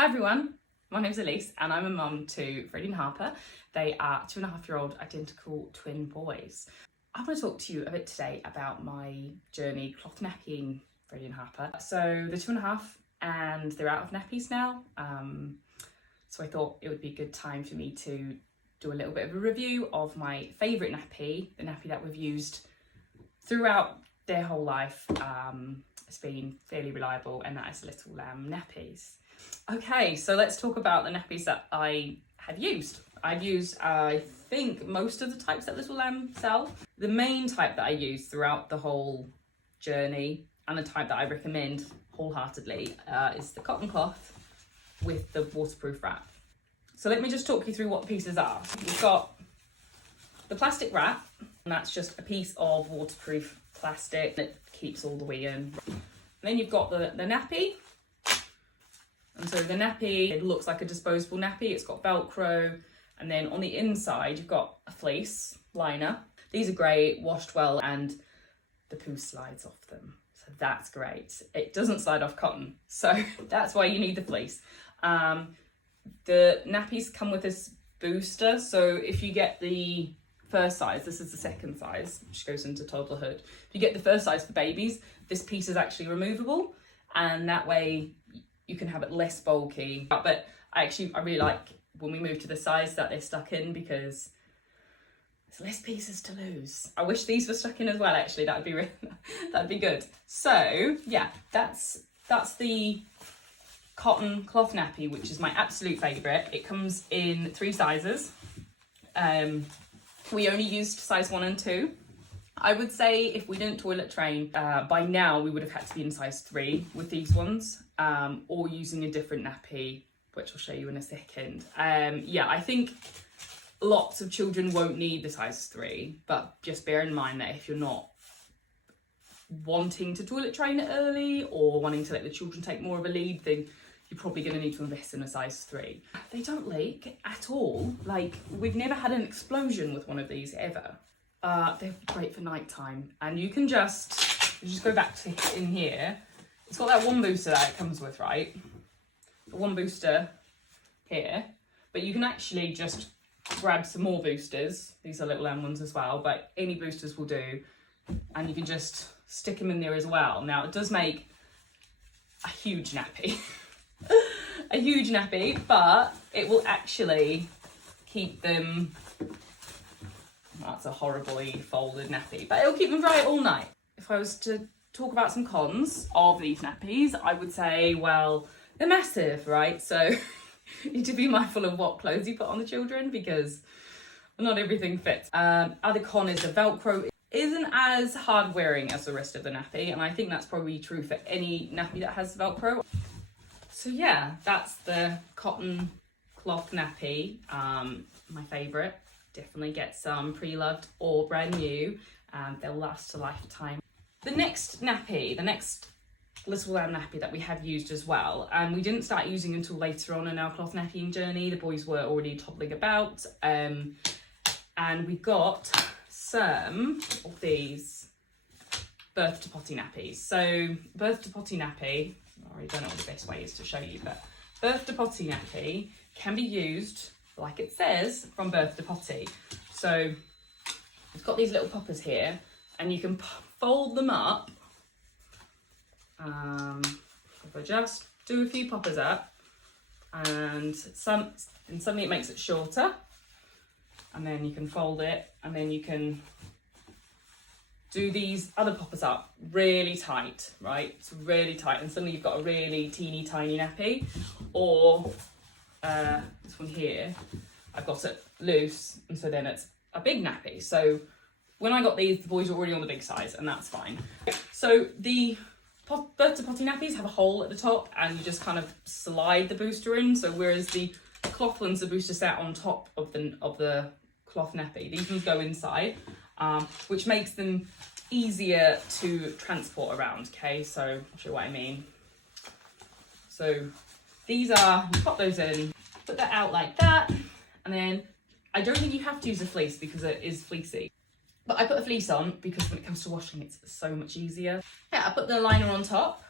Hi everyone, my name's Aleyce and I'm a mum to Freddie and Harper. They are 2.5-year-old identical twin boys. I want to talk to you a bit today about my journey cloth nappying Freddie and Harper. So they're 2.5 and they're out of nappies now. So I thought it would be a good time for me to do a little bit of a review of my favourite nappy, the nappy that we've used throughout their whole life. It's been fairly reliable, and that is Little Lamb Nappies. Okay, so let's talk about the nappies that I have used. I've used, I think, most of the types that Little Lamb sell. The main type that I use throughout the whole journey, and the type that I recommend wholeheartedly, is the cotton cloth with the waterproof wrap. So let me just talk you through what the pieces are. We've got the plastic wrap, and that's just a piece of waterproof plastic that keeps all the way in. Then you've got the nappy. And so the nappy, it looks like a disposable nappy. It's got Velcro. And then on the inside, you've got a fleece liner. These are great, washed well, and the poo slides off them. So that's great. It doesn't slide off cotton. So that's why you need the fleece. The nappies come with this booster. So if you get the first size, this is the second size, which goes into toddlerhood. If you get the first size for babies, this piece is actually removable, and that way you can have it less bulky. But I really like when we move to the size that they're stuck in, because there's less pieces to lose. I wish these were stuck in as well, actually. That'd be good. So yeah, that's the cotton cloth nappy, which is my absolute favourite. It comes in 3 sizes. We only used size 1 and 2. I would say if we didn't toilet train, by now we would have had to be in size 3 with these ones, or using a different nappy, which I'll show you in a second. Yeah, I think lots of children won't need the size 3, but just bear in mind that if you're not wanting to toilet train early or wanting to let the children take more of a lead, then you're probably going to need to invest in a size 3. They don't leak at all. Like, we've never had an explosion with one of these ever. They're great for nighttime, and you can just go back to in here. It's got that one booster that it comes with, right? The one booster here, but you can actually just grab some more boosters. These are Little Lamb ones as well, but any boosters will do, and you can just stick them in there as well. Now, it does make a huge nappy. A huge nappy, but it will actually keep them, that's a horribly folded nappy, but it'll keep them dry all night. If I was to talk about some cons of these nappies, I would say, well, they're massive, right? So you need to be mindful of what clothes you put on the children, because not everything fits. Other con is the Velcro isn't as hard wearing as the rest of the nappy, and I think that's probably true for any nappy that has Velcro. So yeah, that's the cotton cloth nappy, my favourite. Definitely get some pre-loved or brand new. They'll last a lifetime. The next nappy, the next Little Lamb nappy that we have used as well, and we didn't start using until later on in our cloth nappying journey. The boys were already toddling about, and we got some of these birth to potty nappies. So birth to potty nappy, I already don't know what the best way is to show you, but birth to potty nappy can be used, like it says, from birth to potty. So it's got these little poppers here, and you can fold them up. If I just do a few poppers up, and suddenly it makes it shorter, and then you can fold it, and then you can do these other poppers up really tight, right? It's really tight, and suddenly you've got a really teeny tiny nappy. Or this one here, I've got it loose, and so then it's a big nappy. So when I got these, the boys were already on the big size, and that's fine. So the birth to potty nappies have a hole at the top, and you just kind of slide the booster in. So whereas the cloth ones, the booster sat on top of the cloth nappy, these ones go inside, which makes them easier to transport around. Okay, so I'll show you what I mean. So these are, you pop those in, put that out like that, and then I don't think you have to use a fleece because it is fleecy. But I put a fleece on because when it comes to washing, it's so much easier. Yeah, I put the liner on top,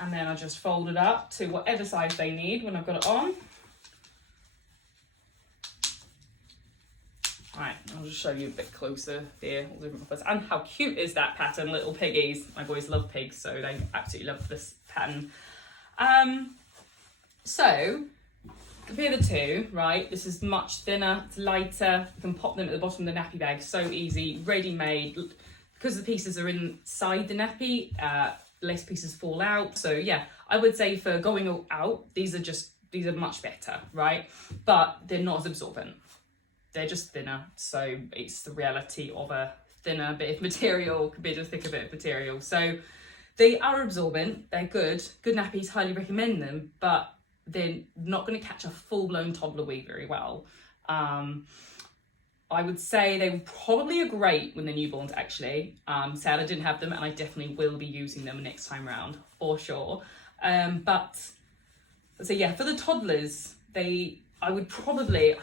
And then I just fold it up to whatever size they need when I've got it on. Right, I'll just show you a bit closer here, all the different colours. And how cute is that pattern, little piggies? My boys love pigs, so they absolutely love this pattern. So, compare the two, right? This is much thinner, it's lighter. You can pop them at the bottom of the nappy bag, so easy, ready-made. Because the pieces are inside the nappy, less pieces fall out. So yeah, I would say for going out, these are much better, right? But they're not as absorbent. They're just thinner, so it's the reality of a thinner bit of material compared to a thicker bit of material. So they are absorbent, they're good nappies, highly recommend them, but they're not going to catch a full-blown toddler wee very well. I would say they probably are great when they're newborns, actually. Sad I didn't have them, and I definitely will be using them next time round, for sure. So yeah, for the toddlers, I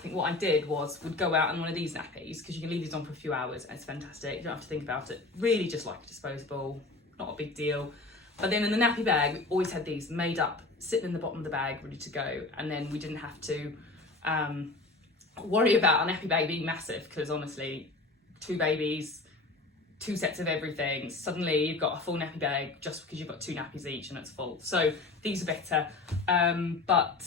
think what I did would go out in one of these nappies, because you can leave these on for a few hours and it's fantastic. You don't have to think about it. Really just like disposable, not a big deal. But then in the nappy bag, we always had these made up, sitting in the bottom of the bag, ready to go. And then we didn't have to worry about a nappy bag being massive, because honestly, 2 babies, 2 sets of everything, suddenly you've got a full nappy bag just because you've got 2 nappies each and it's full. So these are better. But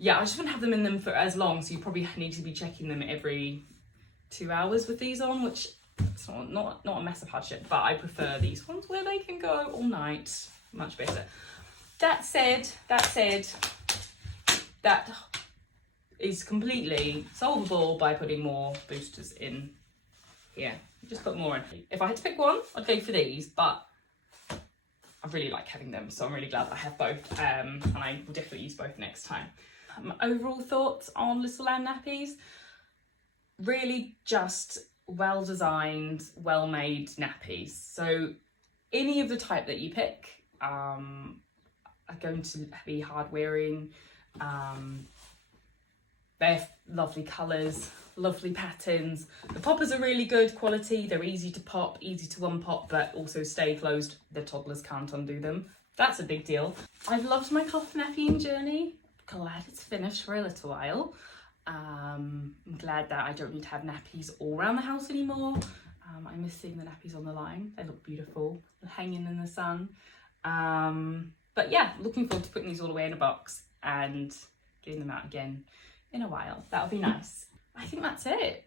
yeah, I just wouldn't have them in them for as long, so you probably need to be checking them every 2 hours with these on, which is not a massive hardship, but I prefer these ones where they can go all night. Much better. That said, that is completely solvable by putting more boosters in here. Just put more in. If I had to pick one, I'd go for these, but I really like having them, so I'm really glad I have both, and I will definitely use both next time. My overall thoughts on Little Lamb nappies, really just well designed, well made nappies. So any of the type that you pick are going to be hard wearing. They're lovely colours, lovely patterns. The poppers are really good quality. They're easy to pop, easy to unpop, but also stay closed. The toddlers can't undo them. That's a big deal. I've loved my cloth nappying journey. Glad it's finished for a little while. I'm glad that I don't need to have nappies all around the house anymore. I miss seeing the nappies on the line. They look beautiful, hanging in the sun. But yeah, looking forward to putting these all away in a box and getting them out again in a while. That'll be nice. I think that's it.